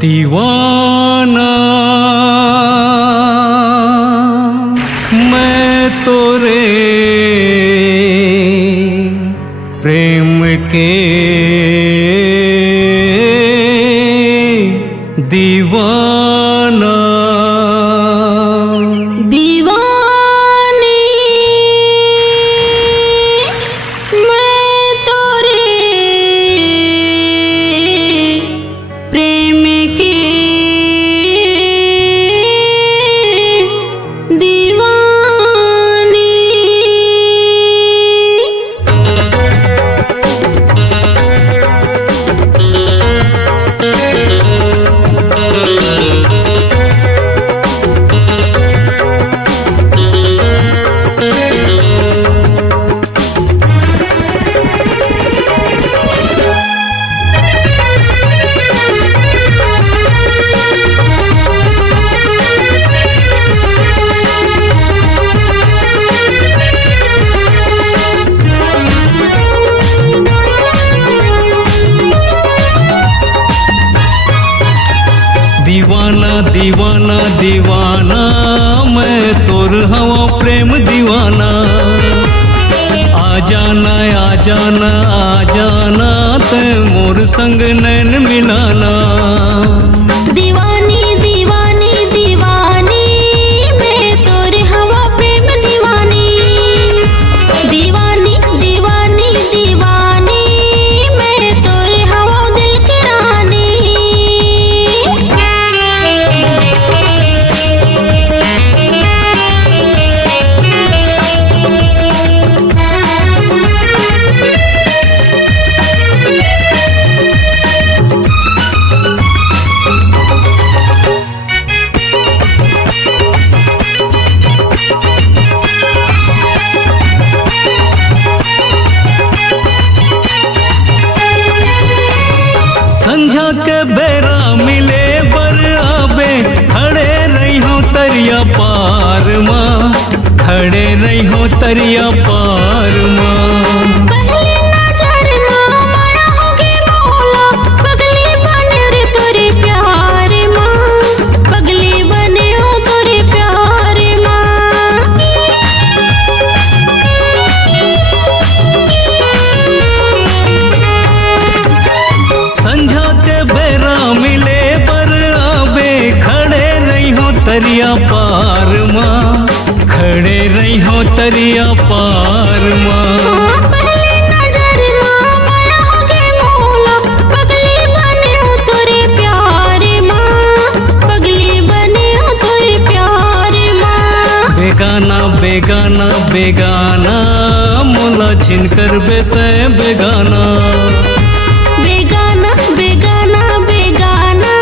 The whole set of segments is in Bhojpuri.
दीवाना मैं तोरे प्रेम के दीवाना दीवानी मैं तोरे प्रेम के दीवानी। दीवाना दीवाना दीवाना मैं तोर हवा प्रेम दीवाना। आ जाना आ जाना आ जाना ते मोर संग नैन मिलाना। दीवानी दीवानी दीवानी मैं तोरे हवा प्रेम दीवानी। दीवानी दीवानी दीवानी मैं तोरे हवा दिल की रानी। संझा के बेरा मिले बर आबे खड़े रही हो तरिया पार माँ। खड़े रही हो तरिया पार माँ। पहली नजर ना माया होगी मौला। पगली बने रे तोरे प्यार माँ। पगली बने हो तोरे प्यार माँ। संझा के बेरा मिले बर आबे खड़े रही हो तरिया पार माँ। खड़े रही हो तरिया पार माँ। पहली नजर ना माया होगी मौला। पगली बने हो तोरे प्यार माँ। पगली बने हो तोरे प्यार माँ। बेगाना बेगाना बेगाना मोला छिन कर बेते बेगाना। बेगाना बेगाना बेगाना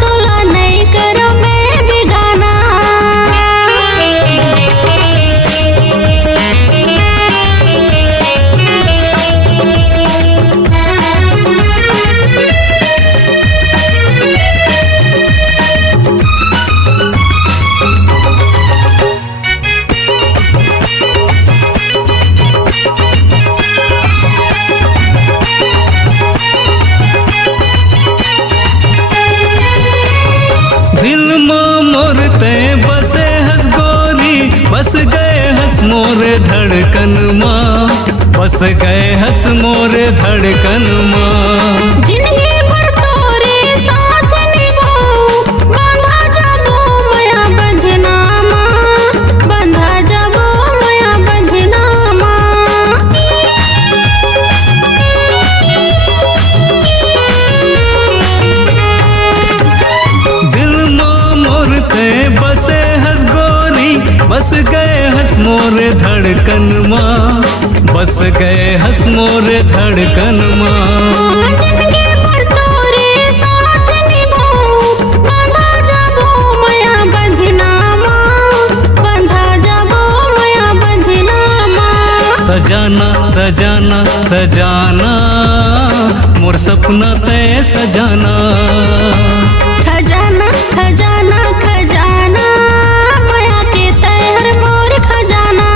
तोला नहीं करो मैं बेगाना। दिल माँ मोर ते बसे हंस गोरी। बस गए हंस मोरे धड़कन माँ। बस गए हंस मोरे धड़कन माँ। जिंदगी भर तोरे साथ निभाऊं। बांधा जाबो माया बंधना माँ। बांधा जाबो माया बंधना माँ। दिल माँ मोर ते बसे हंस गोरी। बस गए हंस मोरे धड़कन माँ। बस गए हंस मोरे धड़कन माँ। जिंदगी भर तोरे साथ निभाऊं। बांधा जाबो माया बंधना माँ। बांधा जाबो माया बंधना माँ। सजाना सजाना सजाना मोर सपना ते सजाना। खजाना खजाना खजाना माया के तैयार मोर खजाना।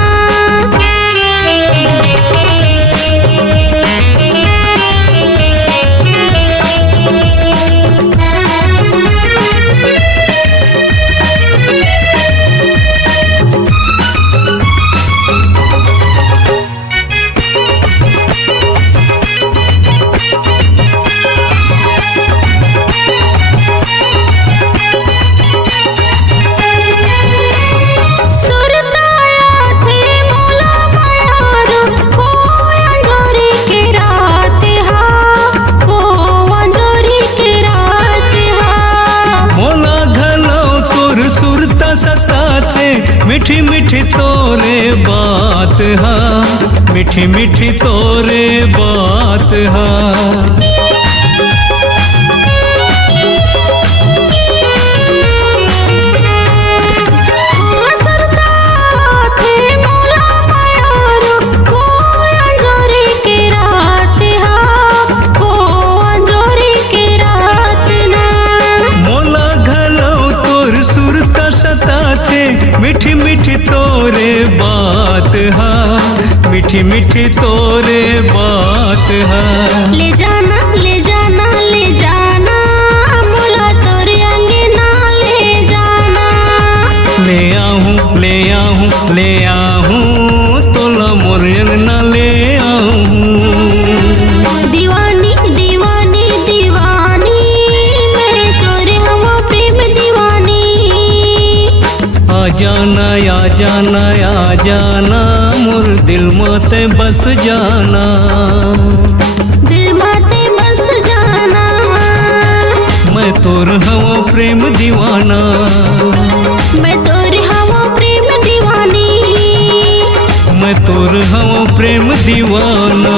मीठी मीठी तोरे बात हा, मीठी मीठी तोरे बात हा। मीठी मीठी तोरे बात हा, मीठी मीठी तोरे बात हा। ले जाना ले जाना ले जाना मोला तोरे अंगना ले जाना। ले आऊं ले आऊं ले आऊं तोला मोर अंगना ले आऊं। दीवानी दीवानी दीवानी मैं तोरे हम प्रेम दीवानी। आ जाना आ जाना आ जाना मोर दिल माते बस जाना, दिल माते बस जाना। मैं तोर हवा प्रेम दीवाना, मैं तोरे हम प्रेम दीवानी। मैं तोर हवा प्रेम दीवाना।